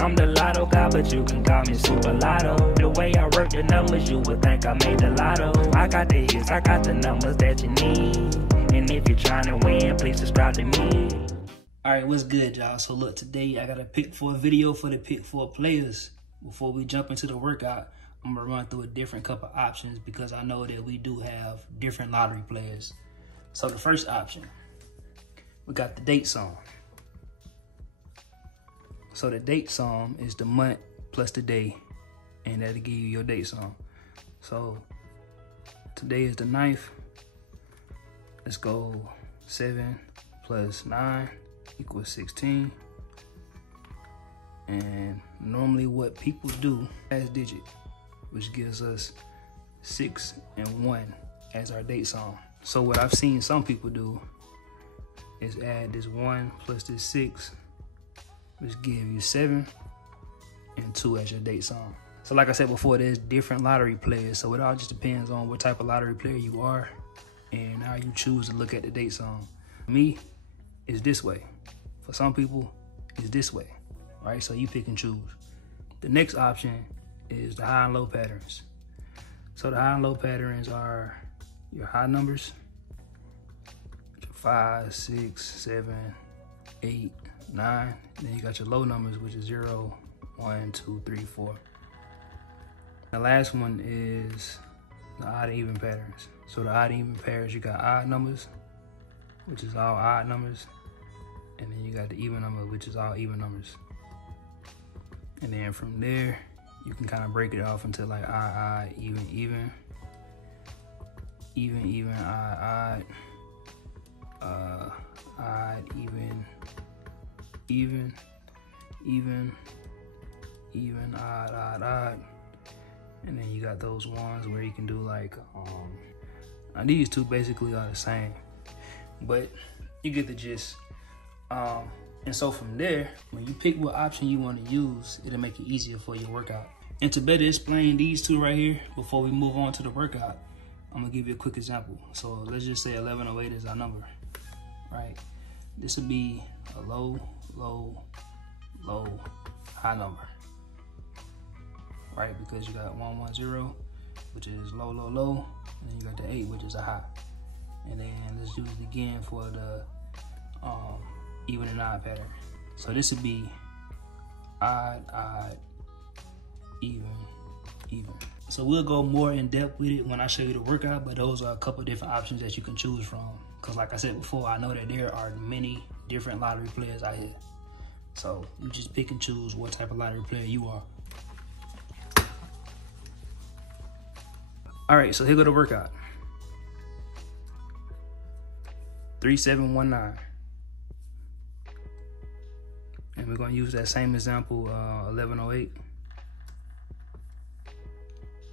I'm the Lotto guy, but you can call me Super Lotto. The way I work the numbers, you would think I made the Lotto. I got the hits, I got the numbers that you need. And if you're trying to win, please subscribe to me. Alright, what's good, y'all? So look, today I got a pick four video for the pick four players. Before we jump into the workout, I'm gonna run through a different couple options because I know that we do have different lottery players. So the first option, we got the date song. So the date song is the month plus the day, and that'll give you your date song. So today is the 9th. Let's go 7 plus 9 equals 16. And normally what people do as digit, which gives us 6 and 1 as our date song. So what I've seen some people do is add this 1 plus this 6, which give you 7 and 2 as your date song. So like I said before, there's different lottery players. So it all just depends on what type of lottery player you are and how you choose to look at the date song. For me, it's this way. For some people, it's this way, right? So you pick and choose. The next option is the high and low patterns. So the high and low patterns are your high numbers, 5, 6, 7, 8, 9. Then you got your low numbers, which is 0, 1, 2, 3, 4. The last one is the odd and even patterns. So the odd and even patterns, you got odd numbers, which is all odd numbers. And then you got the even number, which is all even numbers. And then from there, you can kind of break it off into like odd, even, odd, odd, even, odd. And then you got those ones where you can do like, these two basically are the same, but you get the gist. And so from there, when you pick what option you want to use, it'll make it easier for your workout. And to better explain these two right here, before we move on to the workout, I'm gonna give you a quick example. So let's just say 1108 is our number, right? This would be a low, low, low, high number, right? Because you got 110, which is low, low, low, and then you got the 8, which is a high. And then let's use it again for the even and odd pattern. So this would be odd, odd, even. So we'll go more in depth with it when I show you the workout, but those are a couple different options that you can choose from. Because like I said before, I know that there are many different lottery players out here. So you just pick and choose what type of lottery player you are. All right, so here go the workout. 3719. And we're gonna use that same example, 1108.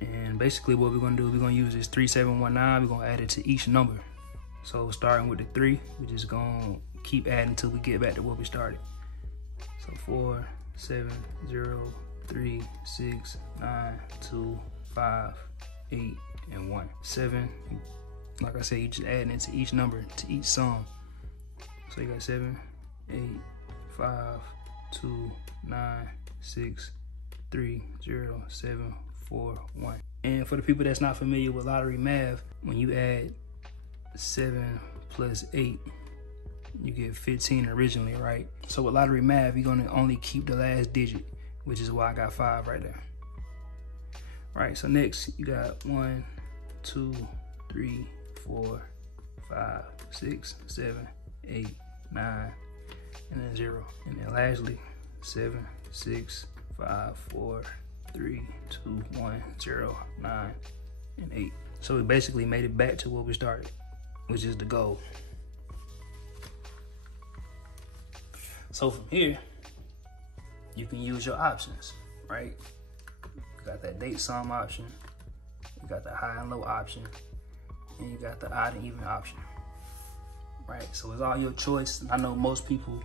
And basically what we're gonna do, we're gonna use this 3719, we're gonna add it to each number. So starting with the 3, we're just gonna keep adding until we get back to where we started. So 4, 7, 0, 3, 6, 9, 2, 5, 8, and 1. 7, like I said, you just adding it to each number, to each sum. So you got 7, 8, 5, 2, 9, 6, 3, 0, 7, 4, 1. And for the people that's not familiar with lottery math, when you add 7 plus 8, you get 15 originally, right? So with lottery math, you're gonna only keep the last digit, which is why I got 5 right there. Right, so next you got 1, 2, 3, 4, 5, 6, 7, 8, 9, and then 0. And then lastly, 7, 6, 5, 4, 3, 2, 1, 0, 9, and 8. So we basically made it back to where we started, which is the goal. So from here, you can use your options, right? You got that date sum option, you got the high and low option, and you got the odd and even option, right? So it's all your choice. I know most people,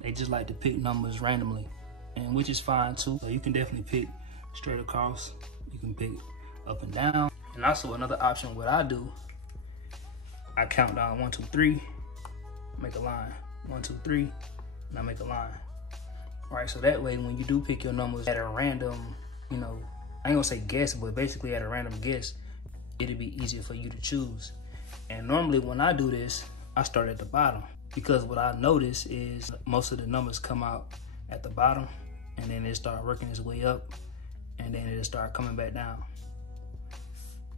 they just like to pick numbers randomly, and which is fine too. So you can definitely pick straight across, you can pick up and down. And also another option, what I do, I count down 1, 2, 3, make a line. 1, 2, 3, and I make a line. right? So that way, when you do pick your numbers at a random, you know, I ain't gonna say guess, but basically at a random guess, it'll be easier for you to choose. And normally when I do this, I start at the bottom, because what I notice is most of the numbers come out at the bottom, and then it start working its way up, and then it'll start coming back down.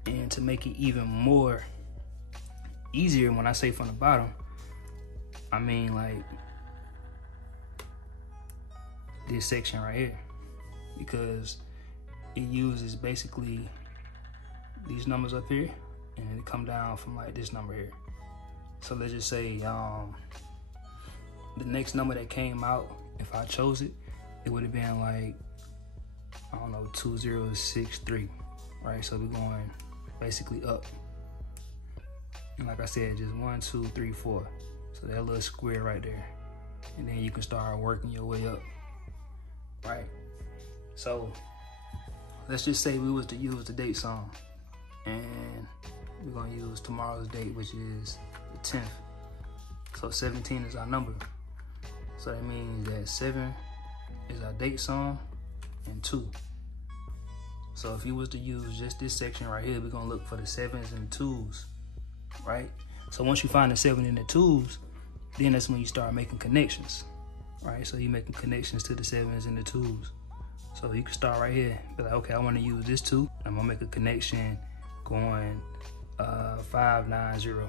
And to make it even more easier, when I say from the bottom, I mean like this section right here, because it uses basically these numbers up here, and then it come down from like this number here. So let's just say the next number that came out, if I chose it, it would have been like, I don't know, 2063, right? So we're going basically up. And like I said, just 1, 2, 3, 4. So that little square right there. And then you can start working your way up, right? So let's just say we was to use the date song, and we're gonna use tomorrow's date, which is the 10th. So 17 is our number. So that means that 7 is our date song, and 2. So if you was to use just this section right here, we're gonna look for the 7s and 2s, right? So once you find the 7 and the 2s, then that's when you start making connections, right? So you're making connections to the 7s and the 2s. So you can start right here, be like, okay, I wanna use this 2. I'm gonna make a connection going 590,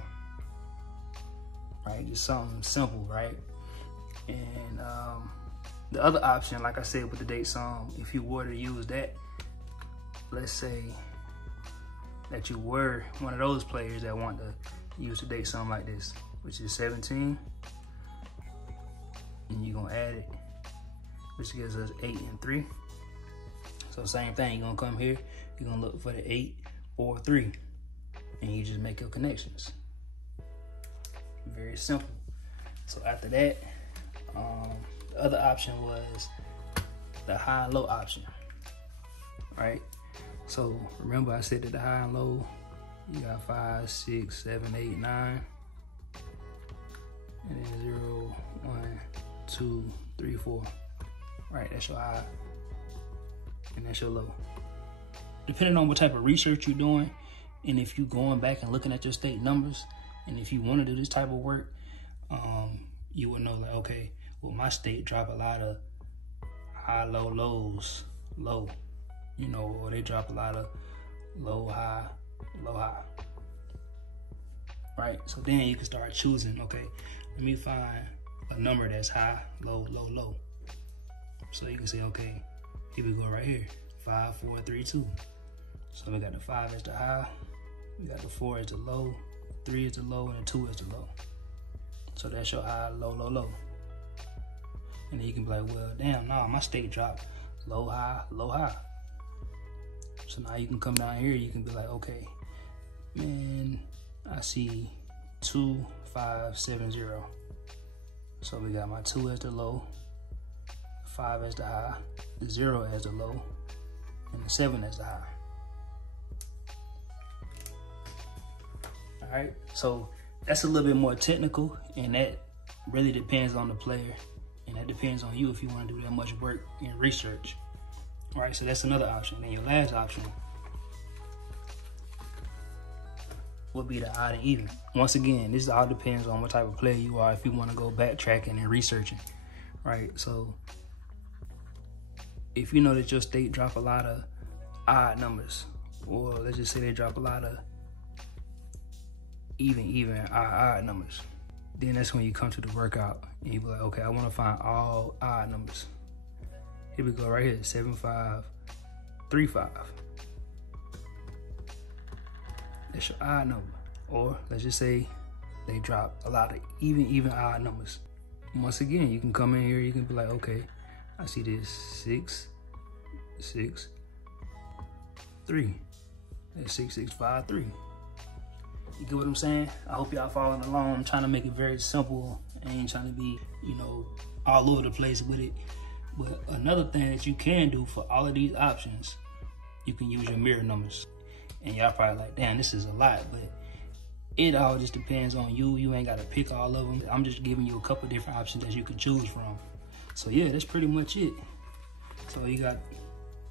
right? Just something simple, right? And the other option, like I said with the date song, if you were to use that, let's say that you were one of those players that want to use the date song like this, which is 17, and you're gonna add it, which gives us 8 and 3. So same thing, you're gonna come here, you're gonna look for the 8 or 3, and you just make your connections. Very simple. So after that, the other option was the high and low option, right? So remember I said that the high and low, you got 5, 6, 7, 8, 9, and then 0, 1, 2, 3, 4. Right, that's your high, and that's your low. Depending on what type of research you're doing, and if you're going back and looking at your state numbers, and if you want to do this type of work, you would know like, okay, well, my state drop a lot of high, low, lows, low, you know, or they drop a lot of low, high, low, high, right? So then you can start choosing, okay, let me find a number that's high, low, low, low. So you can say, okay, here we go right here, 5, 4, 3, 2. So we got the 5 as the high, we got the 4 as the low, 3 is the low, and the 2 is the low. So that's your high, low, low, low. And then you can be like, well, damn, no, my state dropped low, high, low, high. So now you can come down here, you can be like, okay, man, I see 2, 5, 7, 0. So we got my 2 as the low, 5 as the high, the 0 as the low, and the 7 as the high. All right, so that's a little bit more technical, and that really depends on the player, and that depends on you if you want to do that much work and research. All right, so that's another option. Then your last option would be the odd and even. Once again, this all depends on what type of player you are, if you want to go backtracking and researching, right? So if you know that your state drop a lot of odd numbers, or let's just say they drop a lot of even odd numbers, then that's when you come to the workout and you be like, okay, I want to find all odd numbers. Here we go right here, 7, 5, 3, 5. That's your odd number. Or let's just say they drop a lot of even odd numbers. Once again, you can come in here, you can be like, okay, I see this 6, 6, 3. That's 6, 6, 5, 3. You get what I'm saying? I hope y'all following along. I'm trying to make it very simple. I ain't trying to be, you know, all over the place with it. But another thing that you can do for all of these options, you can use your mirror numbers. And y'all probably like, damn, this is a lot, but it all just depends on you. You ain't got to pick all of them. I'm just giving you a couple different options that you can choose from. So yeah, that's pretty much it. So you got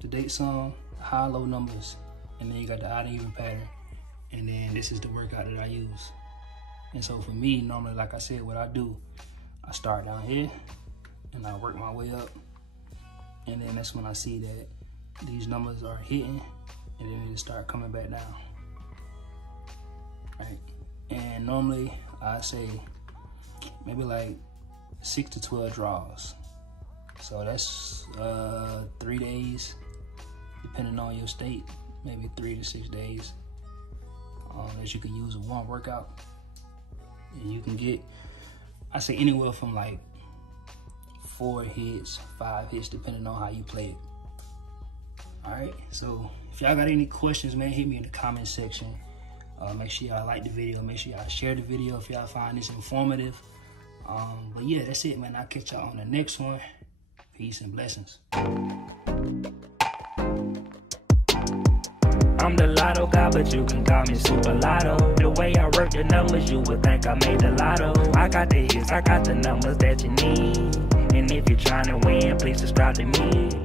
the date song, high, low numbers, and then you got the odd and even pattern. And then this is the workout that I use. And so for me, normally, like I said, what I do, I start down here and I work my way up. And then that's when I see that these numbers are hitting, and then they just start coming back down, right? And normally I say maybe like 6 to 12 draws. So that's 3 days, depending on your state, maybe 3 to 6 days that you can use in one workout. And you can get, I say, anywhere from like 4 hits, 5 hits, depending on how you play it. All right, so if y'all got any questions, man, hit me in the comment section. Make sure y'all like the video. Make sure y'all share the video if y'all find this informative. But yeah, that's it, man. I'll catch y'all on the next one. Peace and blessings. I'm the Lotto guy, but you can call me Super Lotto. The way I work the numbers, you would think I made the Lotto. I got the hits, I got the numbers that you need. And if you're trying to win, please subscribe to me.